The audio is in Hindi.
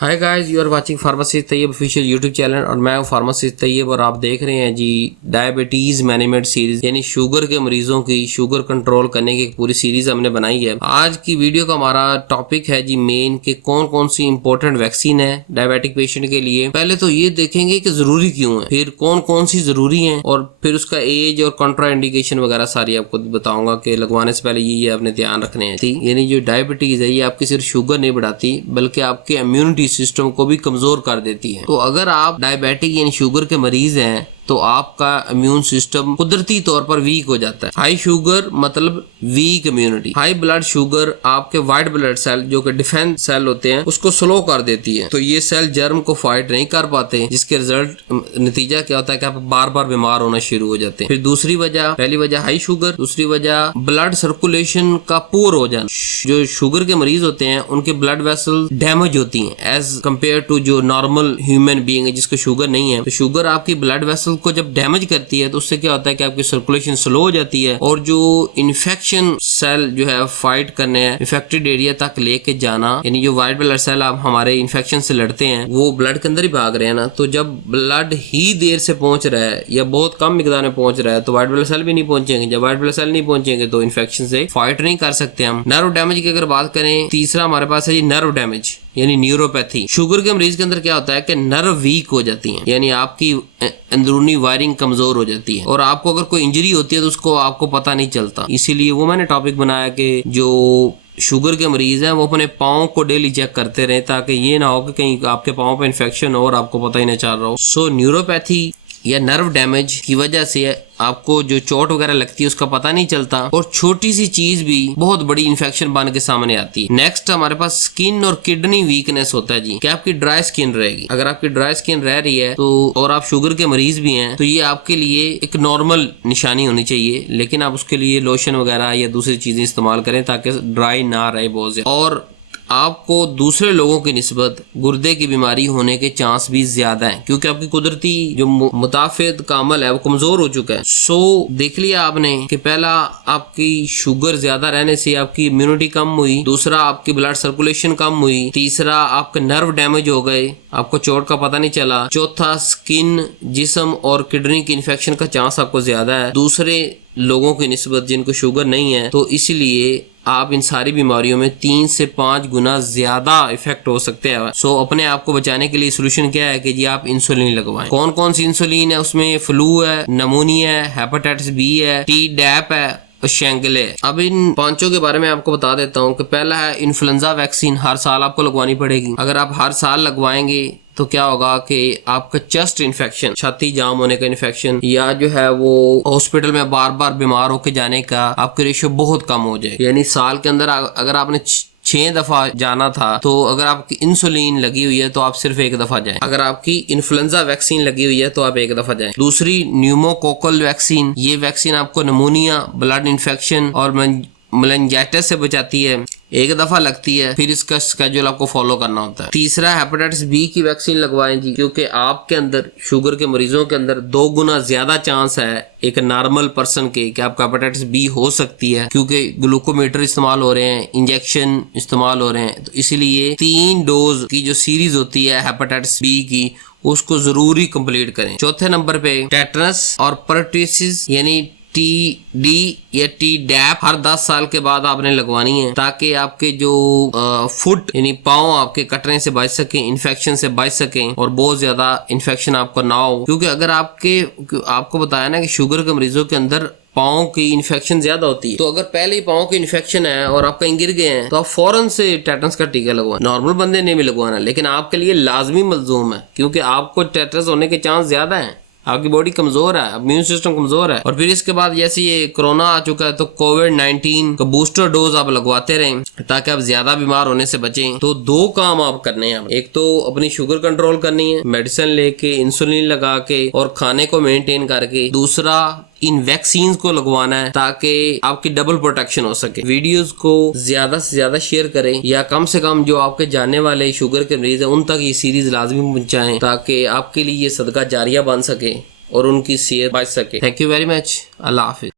Hi guys, you are watching pharmacist Tayyab official YouTube channel और मैं हूं फार्मासिस्ट तैयब और आप देख रहे हैं जी डायबिटीज मैनेजमेंट सीरीज, यानी शुगर के मरीजों की शुगर कंट्रोल करने की एक पूरी सीरीज हमने बनाई है। आज की वीडियो का हमारा टॉपिक है जी मेन के कौन कौन सी इंपॉर्टेंट वैक्सीन है डायबिटिक पेशेंट के लिए। पहले तो ये देखेंगे कि जरूरी क्यों है, फिर कौन कौन सी जरूरी है और फिर उसका एज और कॉन्ट्रा इंडिकेशन वगैरह सारी आपको बताऊंगा कि लगवाने से पहले ये आपने ध्यान रखने हैं। यानी जो डायबिटीज है ये आपकी सिर्फ शुगर नहीं बढ़ाती बल्कि आपके इम्यूनिटी सिस्टम को भी कमजोर कर देती है। तो अगर आप डायबिटिक यानी शुगर के मरीज हैं तो आपका इम्यून सिस्टम कुदरती तौर पर वीक हो जाता है। हाई शुगर मतलब weak immunity. High blood sugar आपके व्हाइट ब्लड सेल जो कि डिफेंस सेल होते हैं उसको स्लो कर देती है, तो ये सेल जर्म को फाइट नहीं कर पाते, जिसके रिजल्ट नतीजा क्या होता है कि आप बार बार बीमार होना शुरू हो जाते हैं। फिर दूसरी वजह, पहली वजह हाई शुगर, दूसरी वजह ब्लड सर्कुलेशन का पुअर हो जाना। जो शुगर के मरीज होते हैं उनके ब्लड वेसल डैमेज होती हैं एज कम्पेयर टू जो नॉर्मल ह्यूमन बीइंग है जिसको शुगर नहीं है। तो शुगर आपकी ब्लड वेसल को जब डैमेज करती है तो उससे क्या होता है कि आपकी सर्कुलेशन स्लो हो जाती है और जो इन्फेक्शन सेल जो है फाइट करने हैं इन्फेक्टेड एरिया तक लेके जाना, यानी जो व्हाइट ब्लड सेल आप हमारे इन्फेक्शन से लड़ते हैं वो ब्लड के अंदर ही भाग रहे हैं ना, तो जब ब्लड ही देर से पहुंच रहा है या बहुत कम मिकदार में पहुंच रहा है तो व्हाइट ब्लड सेल भी नहीं पहुंचेंगे। जब व्हाइट ब्लड सेल नहीं पहुंचेंगे तो इन्फेक्शन से फाइट नहीं कर सकते हम। नर्व डैमेज की अगर बात करें, तीसरा हमारे पास है जी नर्व डैमेज यानी न्यूरोपैथी। शुगर के मरीज के अंदर क्या होता है कि नर्व वीक हो जाती है, यानी आपकी अंदरूनी वायरिंग कमजोर हो जाती है और आपको अगर कोई इंजरी होती है तो उसको आपको पता नहीं चलता। इसीलिए वो मैंने टॉपिक बनाया कि जो शुगर के मरीज हैं वो अपने पाँव को डेली चेक करते रहे ताकि ये ना हो कि कहीं आपके पाँव पे इन्फेक्शन हो और आपको पता ही नहीं चल रहा हो। सो न्यूरोपैथी या नर्व डैमेज की वजह से आपको जो चोट वगैरह लगती है उसका पता नहीं चलता और छोटी सी चीज भी बहुत बड़ी इन्फेक्शन बन के सामने आती है। नेक्स्ट हमारे पास स्किन और किडनी वीकनेस होता है जी, कि आपकी ड्राई स्किन रहेगी। अगर आपकी ड्राई स्किन रह रही है तो और आप शुगर के मरीज भी हैं तो ये आपके लिए एक नॉर्मल निशानी होनी चाहिए, लेकिन आप उसके लिए लोशन वगैरह या दूसरी चीजें इस्तेमाल करें ताकि ड्राई ना रहे बहुत ज्यादा। और आपको दूसरे लोगों की निस्बत गुर्दे की बीमारी होने के चांस भी ज्यादा हैं क्योंकि आपकी कुदरती जो मुताफिद का अमल है वो कमजोर हो चुका है। सो देख लिया आपने कि पहला आपकी शुगर ज्यादा रहने से आपकी इम्यूनिटी कम हुई, दूसरा आपकी ब्लड सर्कुलेशन कम हुई, तीसरा आपके नर्व डैमेज हो गए, आपको चोट का पता नहीं चला, चौथा स्किन, जिस्म और किडनी की इन्फेक्शन का चांस आपको ज्यादा है दूसरे लोगों की निस्बत जिनको शुगर नहीं है। तो इसलिए आप इन सारी बीमारियों में 3 से 5 गुना ज्यादा इफेक्ट हो सकते हैं। सो अपने आप को बचाने के लिए सोल्यूशन क्या है कि जी आप इंसुलिन लगवाएं। कौन कौन सी इंसुलिन है उसमें? फ्लू है, नमोनिया है, हेपेटाइटिस बी है, टी डैप है, शेंगले। अब इन पांचों के बारे में आपको बता देता हूँ कि पहला है इन्फ्लुएंजा वैक्सीन, हर साल आपको लगवानी पड़ेगी। अगर आप हर साल लगवाएंगे तो क्या होगा कि आपका चेस्ट इन्फेक्शन, छाती जाम होने का इन्फेक्शन या जो है वो हॉस्पिटल में बार बार बीमार होके जाने का आपके रेशियो बहुत कम हो जाए। यानी साल के अंदर अगर आपने 6 दफा जाना था तो अगर आपकी इंसुलिन लगी हुई है तो आप सिर्फ 1 दफा जाएं। अगर आपकी इन्फ्लुएंजा वैक्सीन लगी हुई है तो आप 1 दफा जाएं। दूसरी न्यूमोकोकल वैक्सीन, ये वैक्सीन आपको निमोनिया, ब्लड इन्फेक्शन और मेनिंजाइटिस से बचाती है, 1 दफा लगती है, फिर इसका स्केड्यूल आपको फॉलो करना होता है। तीसरा हेपेटाइटिस बी की वैक्सीन लगवाएं जी, क्योंकि आपके अंदर शुगर के मरीजों के अंदर 2 गुना ज्यादा चांस है एक नॉर्मल पर्सन के कि आपका हेपेटाइटिस बी हो सकती है, क्योंकि ग्लूकोमीटर इस्तेमाल हो रहे हैं, इंजेक्शन इस्तेमाल हो रहे हैं। तो इसीलिए 3 डोज की जो सीरीज होती है हेपेटाइटिस बी की उसको जरूरी कंप्लीट करें। चौथे नंबर पे टेटनस और परट्यूसिस यानी टी या टी डैप हर 10 साल के बाद आपने लगवानी है ताकि आपके जो फुट यानी पाँव आपके कटने से बच सके, इन्फेक्शन से बच सके और बहुत ज्यादा इन्फेक्शन आपको ना हो। क्योंकि अगर आपको बताया ना कि शुगर के मरीजों के अंदर पाँव की इन्फेक्शन ज्यादा होती है, तो अगर पहले ही पाँव की इन्फेक्शन है और आप कहीं गिर गए हैं तो आप फौरन से टेटनस का टीका लगवाएं। नॉर्मल बंदे ने भी लगवाना, लेकिन आपके लिए लाजमी मलजूम है क्योंकि आपको टेटनस होने के चांस ज्यादा हैं। आपकी बॉडी कमजोर है, इम्यून सिस्टम कमजोर है। और फिर इसके बाद जैसे ये कोरोना आ चुका है तो कोविड-19 का बूस्टर डोज आप लगवाते रहें ताकि आप ज्यादा बीमार होने से बचें। तो 2 काम आप करने हैं, एक तो अपनी शुगर कंट्रोल करनी है मेडिसिन लेके, इंसुलिन लगा के और खाने को मेंटेन करके, दूसरा इन वैक्सीन को लगवाना है ताकि आपकी डबल प्रोटेक्शन हो सके। वीडियोस को ज्यादा से ज्यादा शेयर करें या कम से कम जो आपके जानने वाले शुगर के मरीज हैं उन तक ये सीरीज लाजमी पहुंचाएं ताकि आपके लिए ये सदका जारिया बन सके और उनकी सेहत बच सके। Thank you very much. Allah Hafiz.